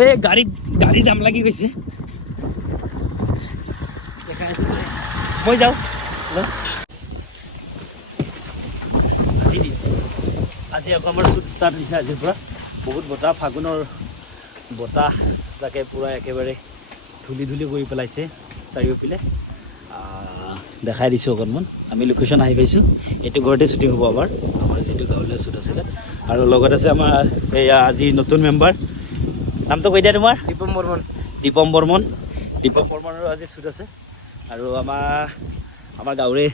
এই গাড়ী জাম লাগি গৈছে দেখাই আছো মই যাওঁ আজি আকৌ আমাৰ শ্বুট ষ্টাৰ্ট হৈছে আজিৰ পৰা বহুত বতাহ ফাগুনৰ বতাহ যাকে পূৰা একেবাৰে ধূলি কৰি পেলাইছে চাৰিওপিনে দেখাই দিছোঁ অকণমান আমি লোকেশ্যন আহি পাইছোঁ এইটো ঘৰতে শ্বুটিং হ'ব আমাৰ যিটো গাঁৱলীয়া শ্বুট আছিলে আৰু লগত আছে আমাৰ এয়া আজি নতুন মেম্বাৰ নামটো কৈ দিয়া তোমাৰ দীপম বৰ্মনৰ আজি শ্বুট আছে আৰু আমাৰ গাঁৱৰে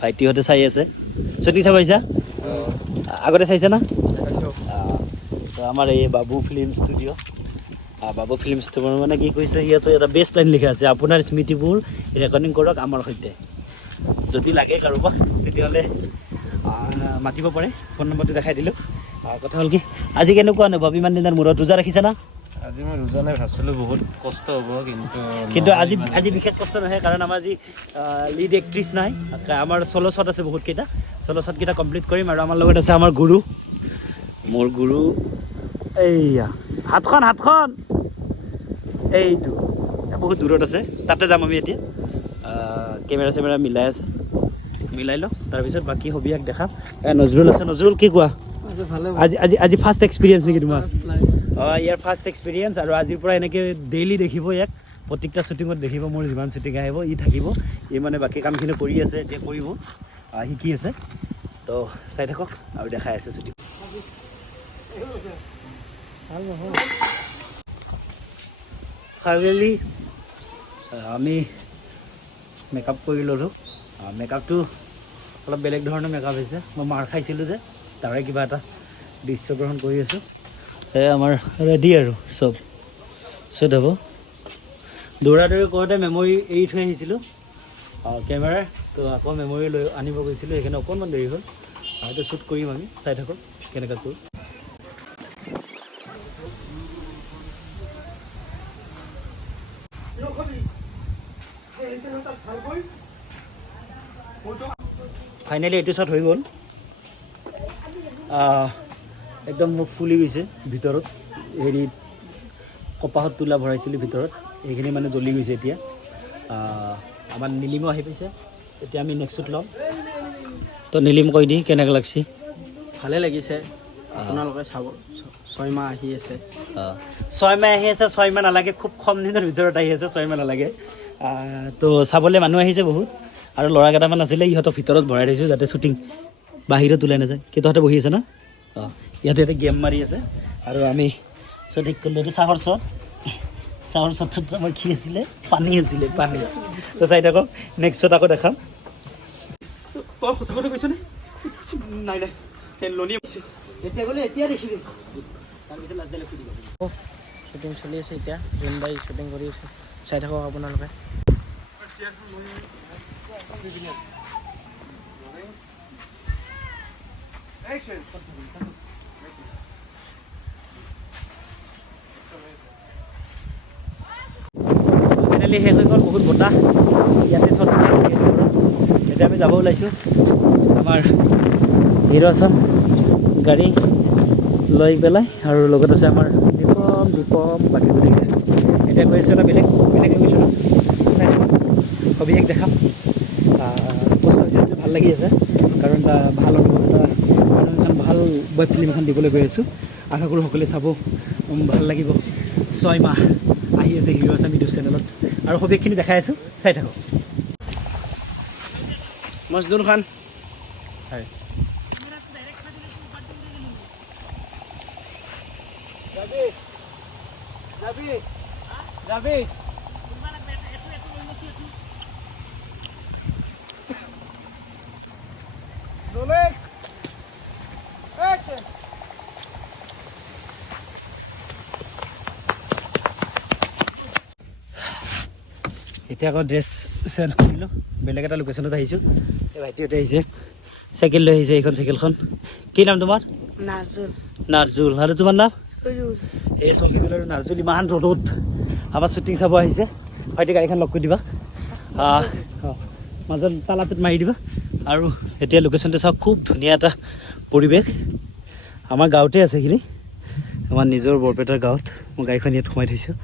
ভাইটিহঁতে চাই আছে শ্বুটিং চাব আহিছা আগতে চাইছে না আমাৰ এই বাবু ফিল্ম ষ্টুডিঅ' মানে কি কৈছে সিহঁতে এটা বেষ্ট লাইন লিখা আছে আপোনাৰ স্মৃতিবোৰ ৰেকৰ্ডিং কৰক আমাৰ সৈতে যদি লাগে কাৰোবাক তেতিয়াহ'লে মাতিব পাৰে ফোন নম্বৰটো দেখাই দিলোঁ কথা হ'ল কি আজি কেনেকুৱা অনুভৱ ইমান দিনৰ মূৰত ৰোজা ৰাখিছে না আজি মই ৰোজা নাই ভাবিছিলোঁ বহুত কষ্ট হ'ব কিন্তু আজি বিশেষ কষ্ট নহয় কাৰণ আমাৰ আজি লিড এক্ট্ৰেছ নাই আমাৰ চল' শ্বট আছে বহুতকেইটা চল' শ্বটকেইটা কমপ্লিট কৰিম আৰু আমাৰ লগত আছে আমাৰ মোৰ গুৰু এইয়া হাতখন এইটো বহুত দূৰত আছে তাতে যাম আমি এতিয়া কেমেৰা মিলাই লওঁ তাৰপিছত বাকী হবিয়াক দেখাম নজৰুল আছে নজৰুল কি কোৱা আজি ফাৰ্ষ্ট এক্সপিৰিয়েঞ্চ নেকি তোমাৰ ইয়াৰ ফাৰ্ষ্ট এক্সপিৰিয়েঞ্চ আৰু আজিৰ পৰা এনেকৈ ডেইলি দেখিব ইয়াক প্ৰত্যেকটা শ্বুটিঙত দেখিব মোৰ যিমান শ্বুটিং আহিব থাকিব মানে বাকী কামখিনি কৰি আছে এতিয়া কৰিব শিকি আছে তো চাই থাকক আৰু দেখাই আছে শ্বুটিং ফাইনেলি আমি মেকআপ কৰি ল'লোঁ মেকআপটো অলপ বেলেগ ধৰণৰ মেকআপ হৈছে মই মাৰ খাইছিলোঁ যে তাৰে কিবা এটা দৃশ্য গ্ৰহণ কৰি আছোঁ এই আমাৰ ৰেডি আৰু চব হ'ব দৌৰি কৰোঁতে মেমৰি এৰি থৈ আহিছিলোঁ কেমেৰাৰ তো আকৌ মেমৰি লৈ আনিব গৈছিলোঁ সেইকাৰণে অকণমান দেৰি হ'ল হয়তো শ্বুট কৰিম আমি চাই থাকক কেনেকৈ কৰোঁ ফাইনেলি এইটো শ্বট হৈ গ'ল একদম মোক ফুলি গৈছে ভিতৰত হেৰি কপাহত তোলা ভৰাইছিলোঁ ভিতৰত এইখিনি মানে জ্বলি গৈছে এতিয়া আমাৰ নীলিমো আহি পাইছে এতিয়া আমি নেক্সট শ্বুট ল'ম তো নীলিম কৈ দি কেনেকৈ লাগছে ভালে লাগিছে আপোনালোকে চাব 6 মাহ আহি আছে 6 মাহ নালাগে খুব কম দিনৰ ভিতৰত আহি আছে 6 মাহ নালাগে তো চাবলৈ মানুহ আহিছে বহুত আৰু ল'ৰা কেইটামান আছিলে ইহঁতক ভিতৰত ভৰাই থৈছোঁ যাতে শ্বুটিং বাহিৰত ওলাই নাযায় তহঁতে বহি আছে না ইয়াতে গেম মাৰি আছে আৰু আমি শ্বট ঠিক কৰিলোঁ এইটো চাহৰ শ্বটত আমাৰ কি আছিলে পানী তো চাই থাকক নেক্সট শ্বট আকৌ দেখাম তই সঁচা কথা কৈছনে নাই লনি এতিয়া গ'লে এতিয়া দেখিবি তাৰপিছত লাষ্ট ডাইলগ দিব শ্বুটিং চলি আছে এতিয়া জোনবাই শ্বুটিং কৰি আছে চাই থাকক আপোনালোকে ফাইনেলি শেষ হৈ গ'ল বহুত বতাহ ইয়াতে শ্বট এতিয়া আমি যাব ওলাইছোঁ আমাৰ হিৰ' আছাম গাড়ী লৈ পেলাই আৰু লগত আছে আমাৰ দীপম বাকী গোটেইকেইটা এতিয়া গৈ আছোঁ এটা বেলেগ গৈছোঁ চাই সবিশেষ দেখাম কষ্ট হৈছে ভাল লাগি আছে কাৰণ ভাল অনুভৱ এটা এখন ভাল ৱেব ফিল্ম এখন দিবলৈ গৈ আছোঁ আশা কৰোঁ সকলোৱে চাব ভাল লাগিব 6 মাহ আহি আছে হিৰ' আছাম ইউটিউব চেনেলত আৰু সবিশেষখিনি দেখাই আছোঁ চাই থাকক মজদুৰ খান হয় যাবি এতিয়া আকৌ ড্ৰেছ চেঞ্জ কৰিলোঁ বেলেগ এটা লোকেশ্যনত আহিছোঁ এই ভাইটিহঁতে আহিছে চাইকেল লৈ আহিছে এইখন চাইকেলখন কি নাম তোমাৰ নাৰ্জুল আৰু তোমাৰ নাম এই চকীগুল আৰু নাৰ্জুল ইমান ৰ'দত আমাৰ শ্বুটিং চাব আহিছে ভাইটি গাড়ীখন লগ কৰি দিবা মাজত তালাটোত মাৰি দিবা আৰু এতিয়া লোকেশ্যনটো চাওক খুব ধুনীয়া এটা পৰিৱেশ আমাৰ গাঁৱতে আছে এইখিনি আমাৰ নিজৰ বৰপেটাৰ গাঁৱত মই গাড়ীখন ইয়াত সোমাই থৈছোঁ।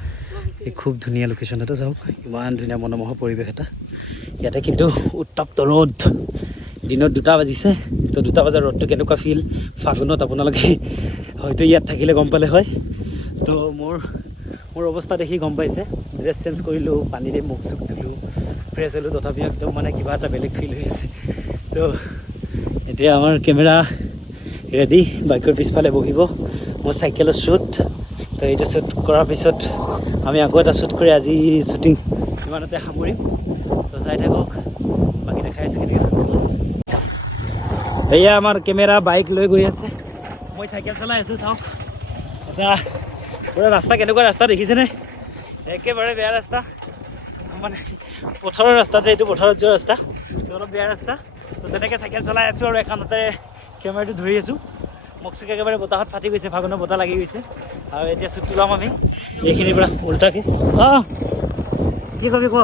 এই খুব ধুনীয়া লোকেশ্যন এটা, চাওক ইমান ধুনীয়া মনোমোহা পৰিৱেশ এটা। ইয়াতে কিন্তু উত্তাপ্ত ৰ'দ, দিনত 2টা বাজিছে। তো 2টা বজাৰ ৰ'দটো কেনেকুৱা ফিল ফাগুনত আপোনালোকে হয়তো ইয়াত থাকিলে গম পালে হয়। তো মোৰ অৱস্থা দেখি গম পাইছে। ড্ৰেছ চেঞ্জ কৰিলোঁ, পানীৰে মুখ চুখ ধুলোঁ, ফ্ৰেছ হ'লোঁ, তথাপিও একদম মানে কিবা এটা বেলেগ ফিল হৈ আছে। তো এতিয়া আমাৰ কেমেৰা ৰেডি, বাইকৰ পিছফালে বহিব, মোৰ চাইকেলৰ শ্বুট। তো এইটো শ্বুট কৰাৰ পিছত আমি আকৌ এটা শ্বুট কৰি আজি শ্বুটিং ইমানতে সামৰিম। তো চাই থাকক, বাকী দেখাই আছোঁ কেনেকৈ শ্বুট কৰোঁ। এয়া আমাৰ কেমেৰা বাইক লৈ গৈ আছে, মই চাইকেল চলাই আছোঁ। চাওক এটা পুৰা ৰাস্তা, কেনেকুৱা ৰাস্তা দেখিছেনে? একেবাৰে বেয়া ৰাস্তা, মানে পথাৰৰ ৰাস্তা যে, এইটো পথাৰত যোৱা ৰাস্তা, তো অলপ বেয়া ৰাস্তা। তো তেনেকৈ চাইকেল চলাই আছোঁ আৰু এখনতে কেমেৰাটো ধৰি আছোঁ। মোক চুক একেবাৰে বতাহত ফাটি গৈছে, ফাগুনৰ বতাহ লাগি গৈছে। আৰু এতিয়া শ্বুটটো ল'ম আমি এইখিনিৰ পৰা উল্টাকৈ। অঁ কি কবি ক?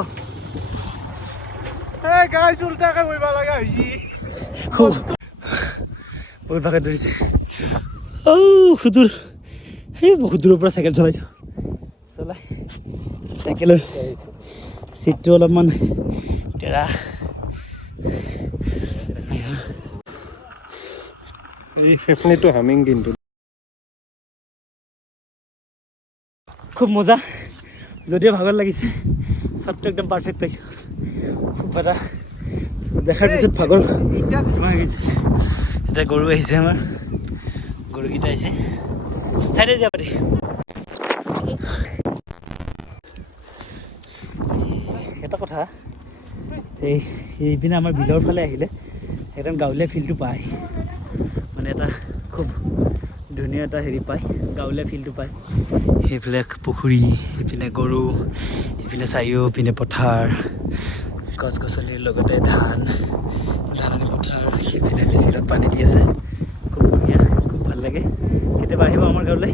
বহুত ভাগে ধৰিছে। সুদূৰ, সেই বহুত দূৰৰ পৰা চাইকেল চলাইছোঁ। চলাই চাইকেলৰ চিটটো অলপমান তেৰা। সেইখিনিতো হামিং কিন্তু খুব মজা, যদিও ভাগৰ লাগিছে, শ্বটটো একদম পাৰফেক্ট পাইছোঁ। খুব এটা দেখাৰ পিছত ভাগৰ কিমান আহিছে। এতিয়া গৰু আহিছে, আমাৰ গৰুকেইটা আহিছে, চাইডে যাব পাৰি। এটা কথা, এইপিনে আমাৰ বিলৰ ফালে আহিলে একদম গাঁৱলীয়া ফিলটো পায়, মানে এটা খুব ধুনীয়া এটা হেৰি পায়, গাঁৱলীয়া ফিলটো পায়। সেইফালে পুখুৰী, ইপিনে গৰু, ইপিনে চাৰিওপিনে পথাৰ, গছ গছনিৰ লগতে ধাননি পথাৰ, সিপিনে মেচিনত পানী দি আছে। খুব ধুনীয়া, খুব ভাল লাগে। কেতিয়াবা আহিব আমাৰ গাঁৱলৈ,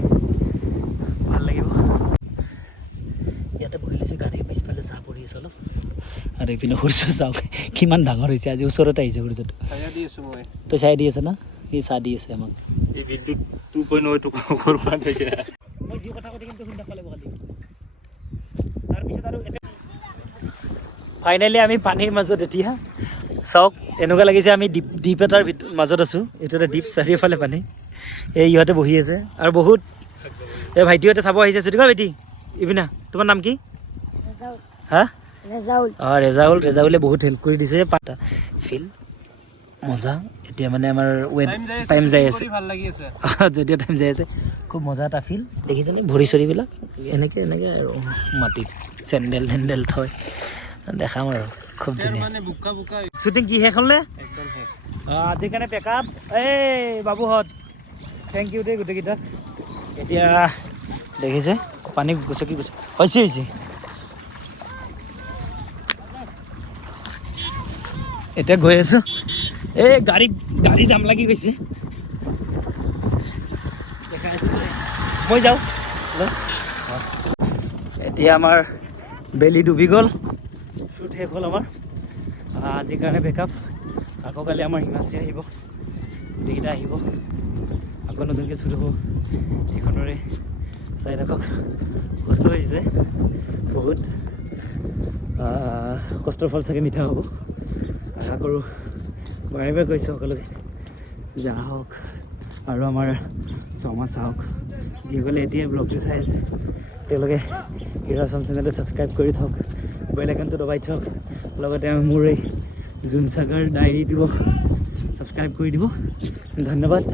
ভাল লাগিব। ইয়াতে বহি লৈছোঁ, গাড়ীৰ পিছফালে চাহ পৰি আছে অলপ। আৰু এইপিনে সূৰ্য চাওক কিমান ডাঙৰ হৈছে, আজি ওচৰতে আহিছে সূৰ্যটো। তই চাই দি আছে না, সি চাহ দি আছে আমাক। এই বিদ্যুৎ 2.0 কৰবা থাকে। মই যি কথা কৈ কিন্তু শুনি নাপালে কালি। তাৰপিছত আৰু ফাইনেলি আমি পানীৰ মাজত এতিয়া চাওক, এনেকুৱা লাগিছে আমি দ্বীপ এটাৰ মাজত আছোঁ। এইটো এটা দ্বীপ, চাৰিওফালে পানী। এই ইহঁতে বহি আছে আৰু বহুত এই ভাইটিহঁতে চাব আহিছে। চুটিকা ভাইটি, ইপিনা তোমাৰ নাম কি? হা? অঁ ৰেজাউলে বহুত হেল্প কৰি দিছে। পাতা ফিল মজা। এতিয়া মানে আমাৰ টাইম যাই আছে, যদিও টাইম যাই আছে, খুব মজা এটা ফিল। দেখিছেনে ভৰি চৰিবিলাক এনেকৈ আৰু মাটিত চেণ্ডেল থয়। দেখাম আৰু খুব ধুনীয়া। শ্বুটিং কি শেষ হ'লনে? অঁ আজিৰ কাৰণে পেক আপ। এই বাবুহঁত থেংক ইউ দেই গোটেইকেইটাক। এতিয়া দেখিছে পানী গচকি হৈছে। এতিয়া গৈ আছোঁ, এই গাড়ী জাম লাগি গৈছে। দেখাই আছোঁ, মই যাওঁ। এতিয়া আমাৰ বেলি ডুবি গ'ল, শ্বুট শেষ হ'ল আমাৰ। আজিৰ কাৰণে বেকআপ। আকৌ কালি আমাৰ হিমাশ্ৰী আহিব, গোটেইকেইটা আহিব, আকৌ নতুনকৈ শ্বুট হ'ব। এইখনৰে চাই থাকক। কষ্ট হৈছে বহুত, কষ্টৰ ফল চাগে মিঠা হ'ব। আশা কৰোঁ, বাৰে কৈছোঁ সকলোকে যে আহক আৰু আমাৰ শৰ্মা চাওক। যিসকলে এতিয়া ব্লগটো চাই আছে তেওঁলোকে হিৰ' আছাম চেনেলটো ছাবস্ক্ৰাইব কৰি থওক, বেল আইকনটো দবাই থওক। লগতে মোৰ এই জোন সাগৰ ডায়েৰীটো ছাবস্ক্ৰাইব কৰি দিব। ধন্যবাদ।